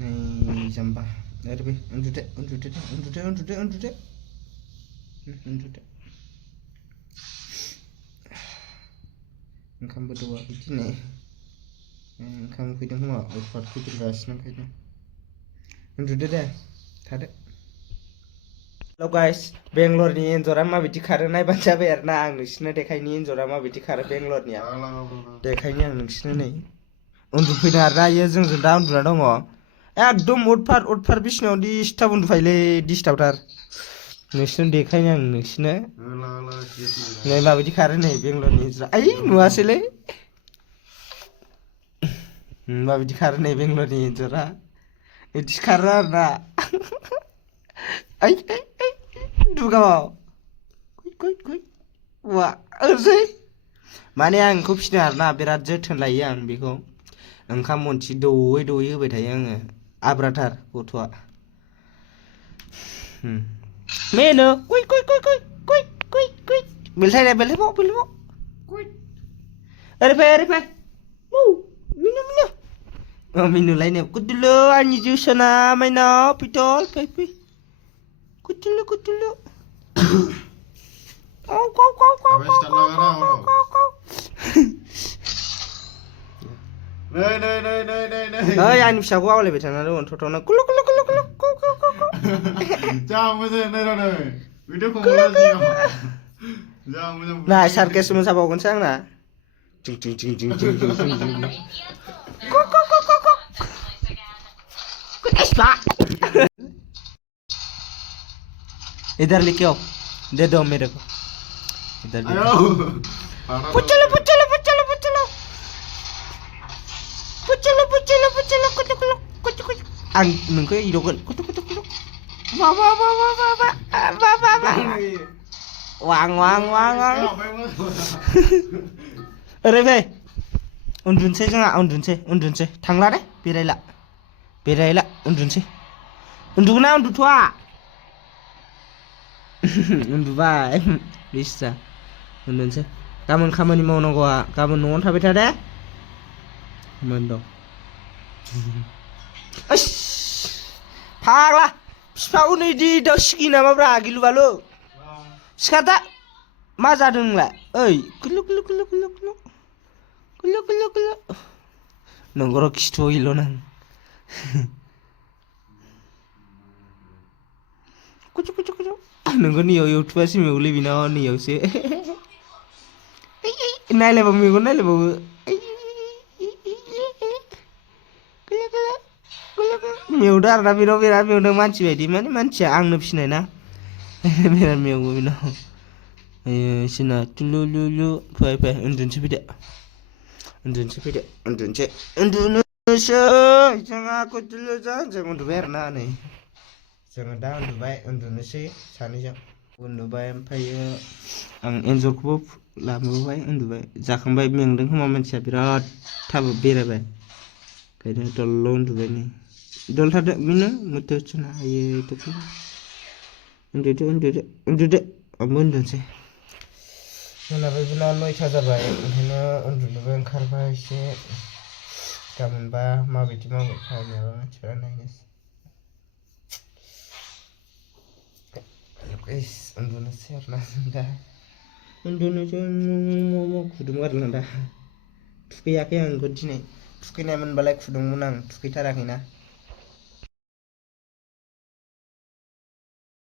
नै जाम्बा आरो बे उन्दुदो ओंखामबो दौवाखै दिनै ओंखाम उखैदों खोमा उफार फैदेरगासिनो ओंखायनो उन्दुदो दे थादो। हेलौ गाइस बेंगलरनि एन्जरा माबायदि खारो नायबानो जाबाय आरो ना आं नोंसिनो देखायनि एन्जरा माबायदि खारो बेंगलरनिया देखायनि आं नोंसिनो नै उन्दुफैदों आरो ना इयो जोंजों दा उन्दुना दङ एकदम उदफार बिसिनायाव डिस्टार्ब उन्दुफायोलै डिस्टार्बथार नोंसिनो देखायनि आं नोंसिनो नै माबायदि खारो नै बेंगलरनि एन्जरा आइ नुवासैलै माबायदि खारो नै बेंगलरनि एन्जरा बिदिसो खारो आरो ना ay दुगाव वा ओरैसै माने आं बेखौ फिसिनो आरोना बिराद जोथोन लायो आं बेखौ ओंखाम मोनसे दौयै होबाय थायो आङो आब्राथार गथ'आ मेनो कुइ बेलथायबाव ओरै फै मिनु लायनायाव कुदुलु आंनि जोसोना माइनाव पिटल फै कुदुलु नै आंनि फिसाखौ आवलायबाय थानानै अन्थ'थ'नो कुलु नाय सारकेस मोसाबावगोनसो आंना इधर लेके आओ दे दो मेरे को इधर पुचलो आं नोंखौ इरगोन वां ओरै फै उन्दुनोसै जोंहा उन्दुनोसै थांला दे बेरायला उन्दुनोसै उन्दुगोना उन्दुथ'आ उन्दुबाय बिस्रा उन्दुनोसै गाबोन खामानि मावनांगौआ गाबोन न'आवनो थाबाय था दे खामानि दं फाग्ला बिफाखौ नै दिदाव सिगि नामाब्रा गिलु बालु सिखारदा मा जादों नोंलाय ओइ गुलु नोंगौर' खिथुइल' नों नोंखौ नैयाव इउटुबासो मेगौलै बेनाव नैयावसो नायलायबाव मेगन नायलायबावो मेवदो आरोना बेनाव बिराद मेवदों मानसि बायदि माने मानसिया आंनो फिसिनाय ना बिराद मेवो बेनाव सिना टुलुलुलु फै उन्दुनोसै जोंहा कुदुलुजों जों उन्दुबाय आरोना नै जोङो दा उन्दुनोसै सानैजों उन्दुबाय ओमफ्रायो आं एन्जरखौबो लाबोबाय उन्दुबाय जाखांबाय मेंदों खोमा मानसिया बिराद थाब बेरायबाय ओंखायनो दल उन्दुबाय नै दल थादो मिनु मोथो सुना हायो उन्दुदो आंबो उन्दुनोसै मोनाबाय बेना 9ता जाबाय ओंखायनो उन्दुनोबो ओंखारबाय एसे गाबोनबा माबायदि मावगोन खामानियाबो मानसिफ्रा नायनोसै guys उन्दुनोसै आरोना दा उन्दुनोसै खुदुं आरोना दा थुखैयाखै आं बेखौ दिनै थुखैनाय मोनबालाय खुदुंमोन आं थुखैथाराखैना